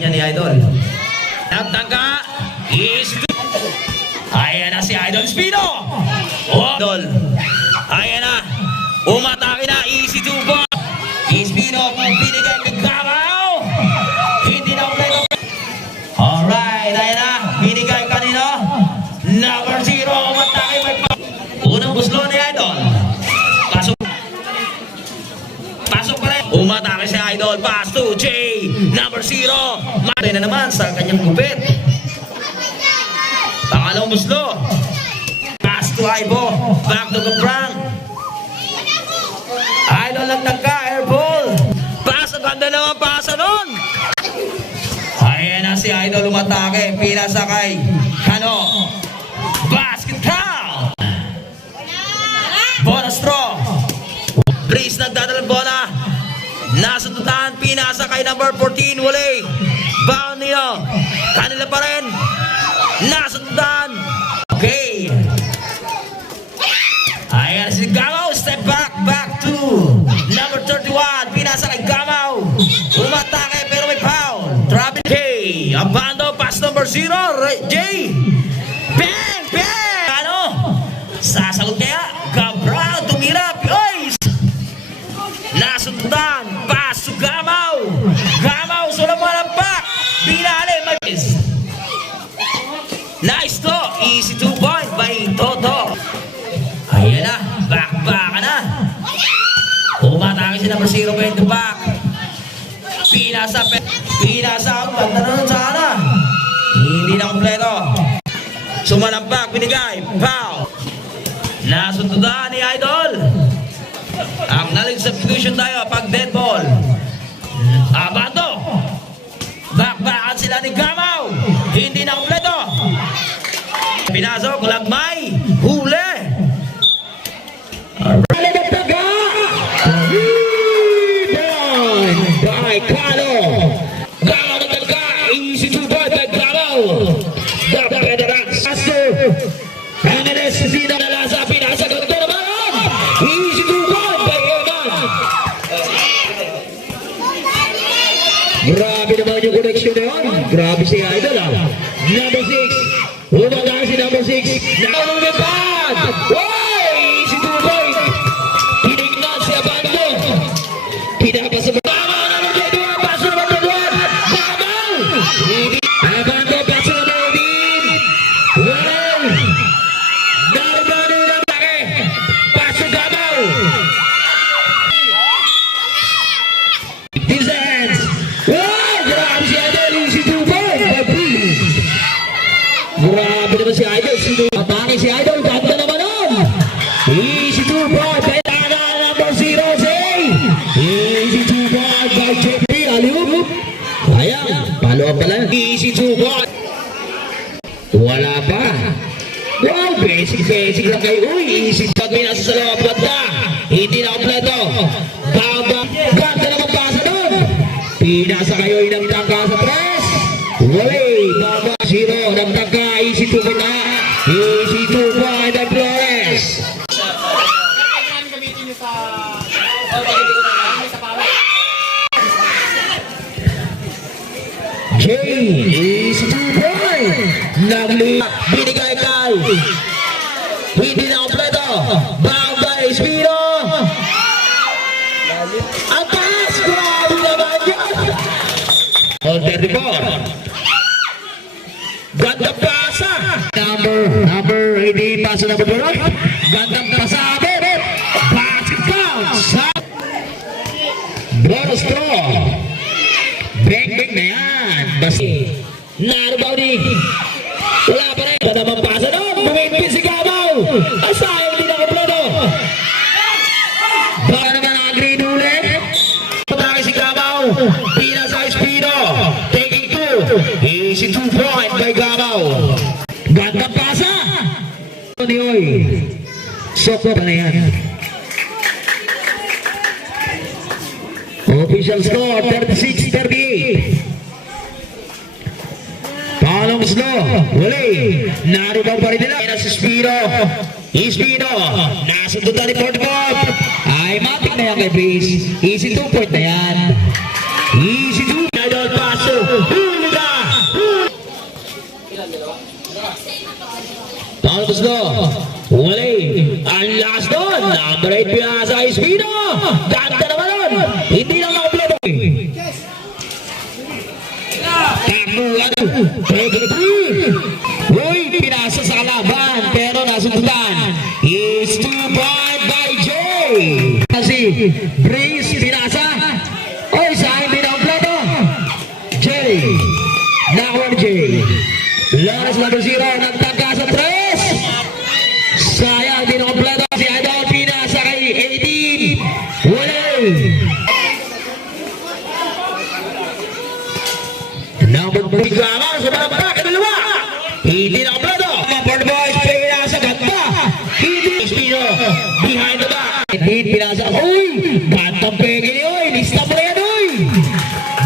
niya ni Idol. Nagtangka. Ayan na si Idol Speedo. Idol. Ayan na. Umatake na. Easy to ball. Speedo. Binigay kagamaw. Hindi na play. Alright. Ayan na. Binigay kanino. Number 0. Umatake. Unang buslo ni Idol. Pasok pa rin. Umatake si Idol. Pass to J. Number 0. Matay na naman sa kanyang gupit. Pangalawang muslo. Pass to Ibo. Back to the prank. Idol lang tagka. Air ball. Pass. Ang ganda naman pasa nun. Ayan na si Idol umatake. Pinasa kay Kano. Basket count. Bonus throw. Breeze nagdadalang bola. Nasundutan. Pinasa kay number 14. Wali. Bound niyo. Kanila pa rin. Nasundan. Okay. Ayan si Gamaw. Step back. Back to number 31. Pinasa kay Gamaw. Umatake pero may foul. Travis K. Abando. Pass number 0. J. Bang! Bang! Ano? Sasagot kaya? Cabral. Tumirap. Oy! Nasundan. Pass to Gamaw. Gamaw. Sulang malampak. Binali. Magis. Nice to. Easy 2 point by Toto. Ayan na. Back na. Umatake si number 0 point to back. Pinasa. Ang ganda na nun sana. Hindi na kompleto. Sumalampak. Binigay. Foul. Nasundudan ni Idol. Acknowledge substitution tayo pag dead ball. Abando. Back sila ni Gamaw. Hindi na kompleto. Pinasok, lagmay, huli. By Kano. Gamaw na talaga. Easy to boy by Gamaw. Dapat Federats. Angeles, sino na lasa. Pinasa ko ito naman. Easy to boy by Eman. Grabe naman yung connection na yun. Grabe si Idol Number 6. Umaga si number 6. Nakalulipad! Uy! Si Tuboy! Tinignan si Abando. Pinapasa ba? Tama! Number 22! Paso naman na doon! Tama! Abando! Paso naman na din! Wow! Naribano yung atake! Paso Gamaw! Defense! Wow! Grabe si Idol! Si Tuboy! Grabe naman si Idol. Atake si Idol. Ganda naman nun. Easy 2 point. Petana number 0. Say. Easy 2 point by JP. Aliup. Ayan. Follow up pala. Easy 2 point. Wala pa. Wow. Basic lang kayo. Uy. Easy. Pag may nasa sa loob. Ganda. Hindi na kompleto. Ganda naman pasa nun. Pinasa kayo. Inamtangka sa press. Wali. Baba 0. Namtangka. Easy 2 point na. Easy 2 point and Flores. J. Easy 2 point. Nagli. Binigay kay. Hindi na kompleto. Bangay Speedo. Ang taas. Grabe naman yan. On 34. Ganda pasa. Number hindi pasa number 2. Ganda pasa. Basket count. Bonus throw. Bang na yan. Basti. Narubaw ni. Wala pa rin. Ganda naman pasa doon. Bumipin si Gamaw. Ay sayang hindi na kompleto. Baka naman ang green ulit. Patake si Gamaw. Pinasa Speedo. Taking 2. Easy 2 point by Gamaw. Ganda pasa. Oy. Soko pa na yan. Official score 36-38. Palong slow. Wali. Narubaw pa rin nila. Nasa Speedo. Speedo. Nasundutan ni 45. Ay matik na yan kay Breeze. Easy 2 point na yan. Easy 2. Idol paso. agad. Uy, pinasa sa kalaban, pero nasundan. Is 2 point by Jay. Kasi, Breeze, pinasa. Oy, saan binaplato? Jay. Nakuha ni Jay. Laras number 0, nagtangka sa 3. Sayang, binaplato. Si Idol, pinasa kay 18. Wala. Nagbigama sa barabara, kadalawa. Hindi nakaplado. Mga boys, pinasa ganda. Hindi. Espino, behind the back. Hindi pinasa. Uy, batang pegi ni Uy. Lista mo na yan, Uy.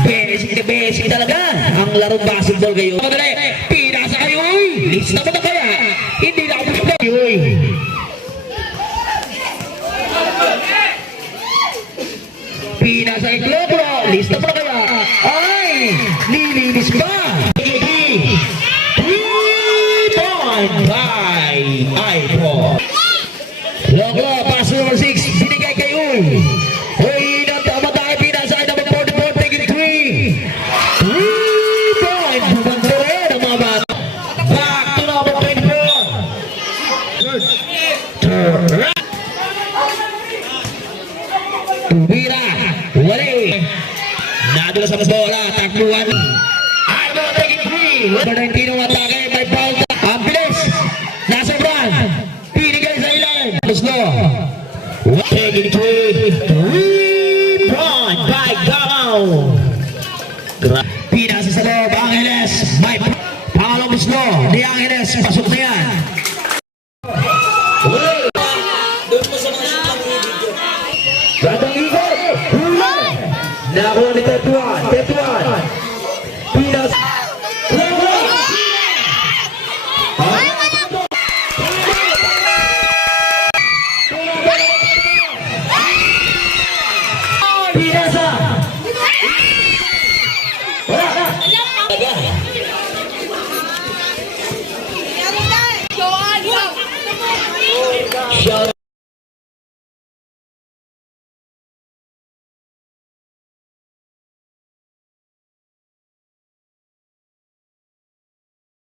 Basic na basic talaga. Ang larong basketball kayo. Madali, pinasa kayo, Uy. Lista mo na kaya. Hindi nakaplado. Uy. Pinasa kay Globro. Lista mo na kaya. Ay, nilinis ba? 3 point by iPod. Loklo, pass number 6. Binigay kay Uy. Uy, natama tayo. Pinasa ay number 44. Take it 3. 3 point. Bumando rin ang mga bata. Back to number 24. Tubira. Wali. Nadula sa bola. Takbuhan. Idol, take it 3. Number 19 ang atake. May foul. Ang bilis. Nasa brand. Pinigay sa ilan. Muslo. Take it 3 point by Gamaw. Pinasa sa loob. Angeles. May Paolo Muslo. Di Angeles. Pasok na yan. Gandang ikot. Nakuha ni Tetuan. Pinas. Pinasa. Shout